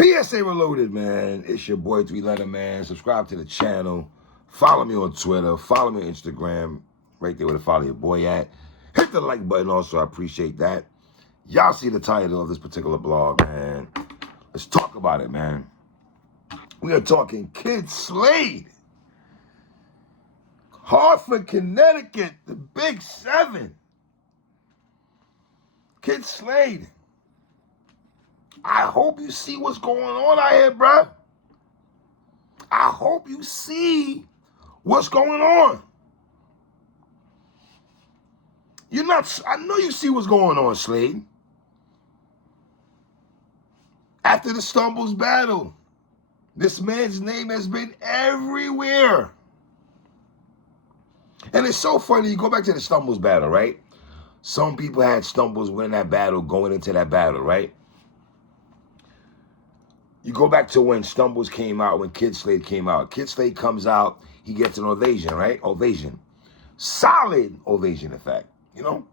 PSA Reloaded, man. It's your boy 3-Letter Man. Subscribe to the channel. Follow me on Twitter. Follow me on Instagram. Right there where to follow your boy at. Hit the like button also. I appreciate that. Y'all see the title of this particular blog, man. Let's talk about it, man. We are talking Kid Slade. Hartford, Connecticut. The Big 7. Kid Slade. I hope you see what's going on out here, bruh. I hope you see what's going on. I know you see what's going on, Slade. After the Stumbles battle, this man's name has been everywhere. And it's so funny, you go back to the Stumbles battle, right? Some people had Stumbles win that battle going into that battle, right? You go back to when Stumbles came out, when Kid Slade came out. Kid Slade comes out, he gets an ovation, right? Ovation. Solid ovation, in fact, you know?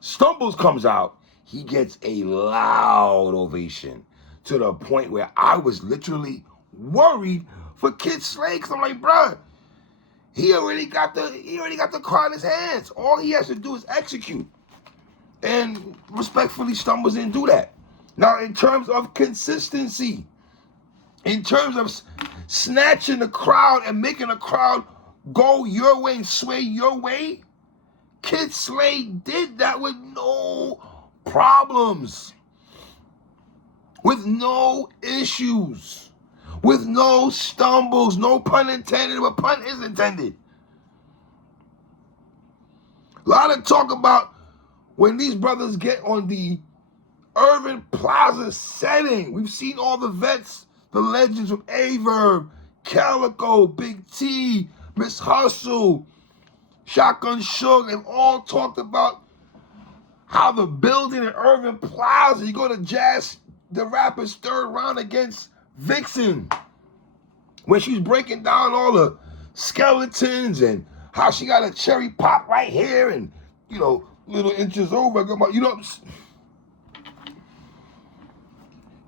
Stumbles comes out, he gets a loud ovation to the point where I was literally worried for Kid Slade, because I'm like, bruh, he already got the car in his hands. All he has to do is execute. And respectfully, Stumbles didn't do that. Now, in terms of consistency, in terms of snatching the crowd and making the crowd go your way and sway your way, Kid Slade did that with no problems, with no issues, with no stumbles, no pun intended, but pun is intended. A lot of talk about when these brothers get on the Irving Plaza setting. We've seen all the vets, the legends from Averb, Calico, Big T, Miss Hustle, Shotgun Suge. They've all talked about how the building at Irving Plaza, you go to Jazz the Rapper's third round against Vixen, when she's breaking down all the skeletons and how she got a cherry pop right here and, you know, little inches over, you know,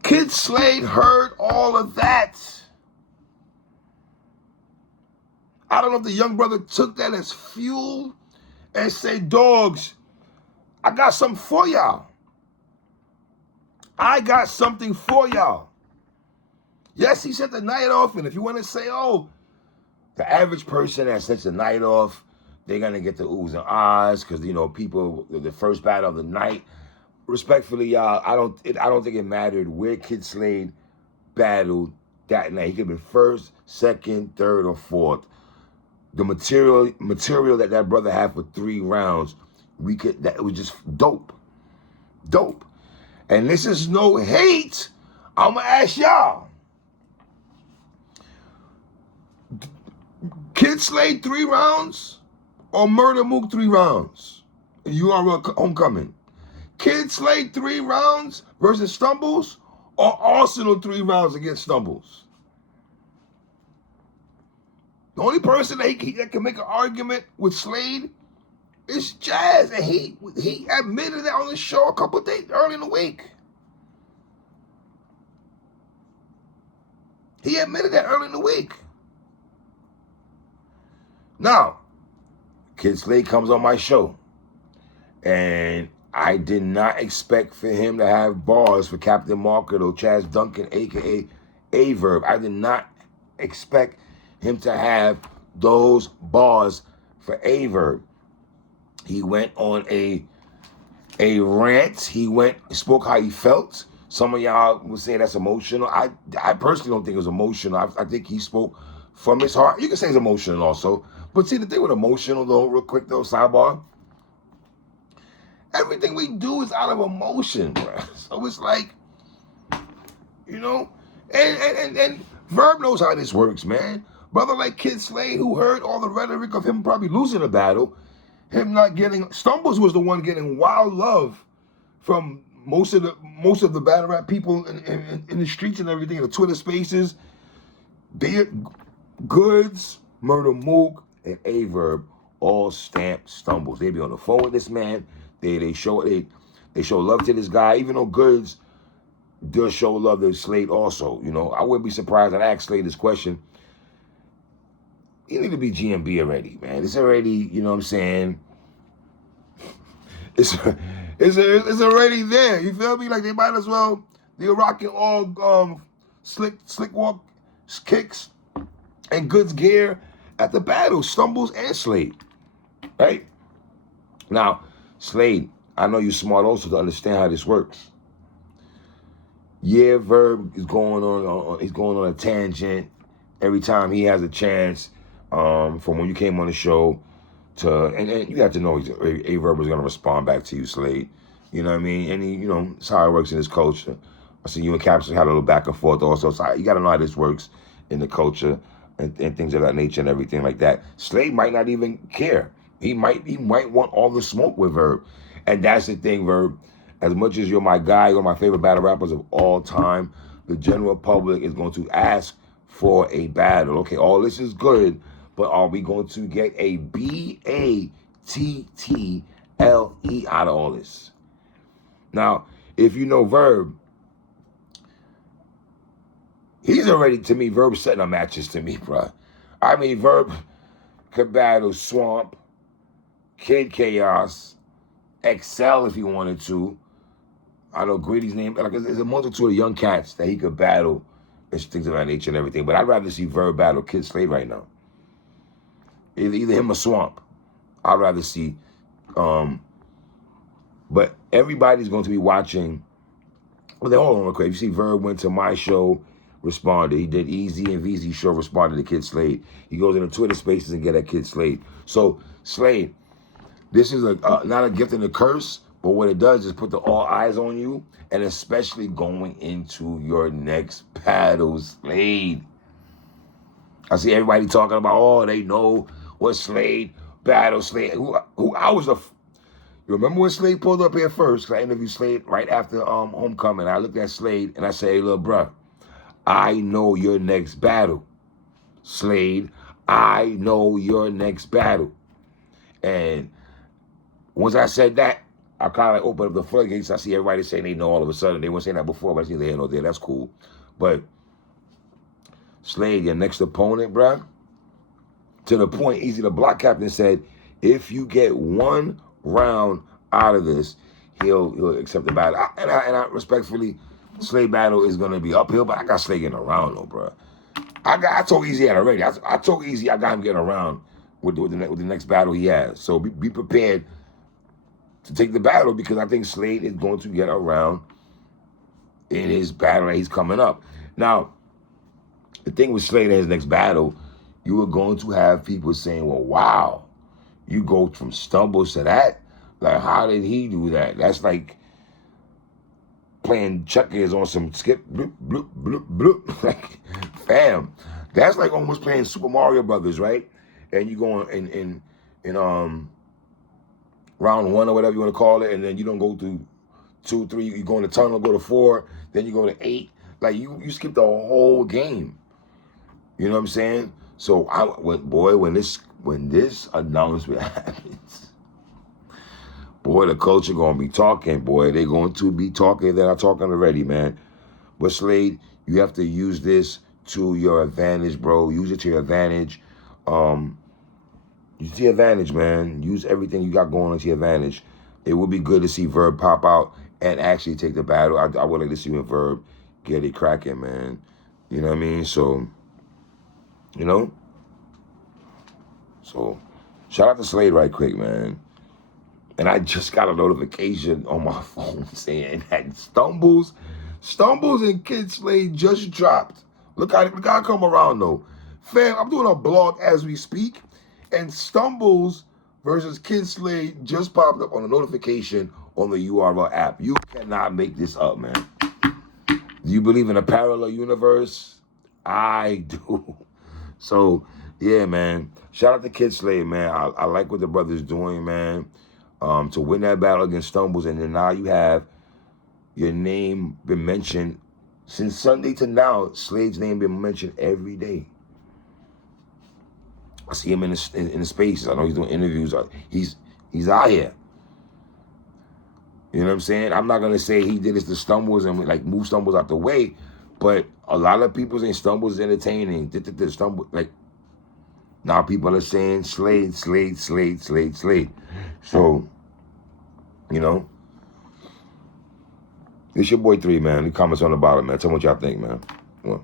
Kid Slade heard all of that. I don't know if the young brother took that as fuel and said, dogs, I got something for y'all. I got something for y'all. Yes, he set the night off, and if you want to say, oh, the average person that sets the night off, they're going to get the oohs and ahs because, you know, people, the first battle of the night. Respectfully, y'all, I don't think it mattered where Kid Slade battled that night. He could have been first, second, third, or fourth. The material that brother had for 3 rounds, it was just dope. Dope. And this is no hate. I'm going to ask y'all. Kid Slade 3 rounds or Murder Mook 3 rounds? URL Homecoming. Kid Slade 3 rounds versus Stumbles or Arsenal 3 rounds against Stumbles? The only person that can make an argument with Slade is Jazz, and he admitted that on the show a couple of days early in the week. He admitted that early in the week. Now, Kid Slade comes on my show, and I did not expect for him to have bars for Captain Market or Chaz Duncan, a.k.a. Averb. I did not expect him to have those bars for Averb. He went on a rant. He spoke how he felt. Some of y'all would say that's emotional. I personally don't think it was emotional. I think he spoke from his heart. You can say it's emotional also. But see, the thing with emotional, though, real quick, though, sidebar, everything we do is out of emotion, bro. So it's like, you know, and Verb knows how this works, man. Brother like Kid Slade, who heard all the rhetoric of him probably losing a battle, him not getting, Stumbles was the one getting wild love from most of the battle rap people in the streets and everything, the Twitter spaces. Goods, Murder Mook, and Averb all stamp Stumbles. They be on the phone with this man. They show love to this guy, even though Goods does show love to Slade also. You know, I wouldn't be surprised. I'd ask Slade this question. He need to be GMB already, man. It's already, you know what I'm saying? It's already there. You feel me? Like they might as well. They're rocking all slick walk kicks and goods gear at the battle. Stumbles and Slade, right? Now, Slade, I know you're smart also to understand how this works. Yeah, Verb is going on. He's going on a tangent every time he has a chance. From when you came on the show and you have to know A Verb was gonna respond back to you, Slade. You know what I mean? And you know, it's how it works in this culture. I see you and Capson had a little back and forth also. So you gotta know how this works in the culture and things of that nature and everything like that. Slade might not even care. He might want all the smoke with Verb. And that's the thing, Verb. As much as you're my guy, you're my favorite battle rappers of all time, the general public is going to ask for a battle. Okay, all this is good, but are we going to get a BATTLE out of all this? Now, if you know Verb, he's already, to me, Verb setting up matches to me, bro. I mean, Verb could battle Swamp, Kid Chaos, Excel if he wanted to. I know Greedy's name. Like, there's a multitude of young cats that he could battle and things of that nature and everything. But I'd rather see Verb battle Kid Slade right now. Either him or Swamp. I'd rather see. But everybody's going to be watching. Well, then hold on real quick. You see, Verb went to my show, responded. He did Easy and VZ show, responded to Kid Slade. He goes into Twitter Spaces and get at Kid Slade. So Slade, this is not a gift and a curse. But what it does is put the all eyes on you, and especially going into your next battle, Slade. I see everybody talking about, oh, they know what Slade battle Slade. Who I was you remember when Slade pulled up here first? Cause I interviewed Slade right after Homecoming. I looked at Slade and I said, hey, little bruh, I know your next battle, Slade. I know your next battle. And once I said that, I kind of like open up the floodgates. I see everybody saying they know all of a sudden. They weren't saying that before, but I see they ain't no there. That's cool. But Slade, your next opponent, bruh, to the point, Easy the Block Captain said, if you get one round out of this, he'll accept the battle. And I respectfully, Slade battle is going to be uphill, but I got Slade getting around, though, bruh. I told Easy that already. I told Easy I got him getting around with the next battle he has. So be prepared to take the battle, because I think Slade is going to get around in his battle that he's coming up. Now, the thing with Slade in his next battle, you are going to have people saying, well, wow, you go from Stumbles to that? Like, how did he do that? That's like playing checkers on some skip, bloop, bloop, bloop, bloop. Like, fam, that's like almost playing Super Mario Brothers, right? And you go in round one or whatever you want to call it, and then you don't go through 2, 3, you go in the tunnel, go to 4, then you go to 8. Like, you skip the whole game. You know what I'm saying? So when this announcement happens, boy, the culture gonna be talking, boy. They going to be talking. They're not talking already, man. But Slade, you have to use this to your advantage, bro. Use it to your advantage. Use your advantage, man. Use everything you got going on to your advantage. It would be good to see Verb pop out and actually take the battle. I would like to see when Verb get it cracking, man. You know what I mean? So, you know? So, shout out to Slade right quick, man. And I just got a notification on my phone saying that Stumbles and Kid Slade just dropped. Look how I come around, though. Fam, I'm doing a blog as we speak. And Stumbles versus Kid Slade just popped up on a notification on the URL app. You cannot make this up, man. Do you believe in a parallel universe? I do. So, yeah, man. Shout out to Kid Slade, man. I like what the brother's doing, man. To win that battle against Stumbles, and then now you have your name been mentioned since Sunday to now. Slade's name been mentioned every day. I see him in the spaces. I know he's doing interviews. He's out here. You know what I'm saying? I'm not gonna say he did this to Stumbles and like move Stumbles out the way, but a lot of people saying Stumbles is entertaining. Stumble like now people are saying Slade. So, you know, it's your boy 3, man. The comments on the bottom, man. Tell me what y'all think, man. Well,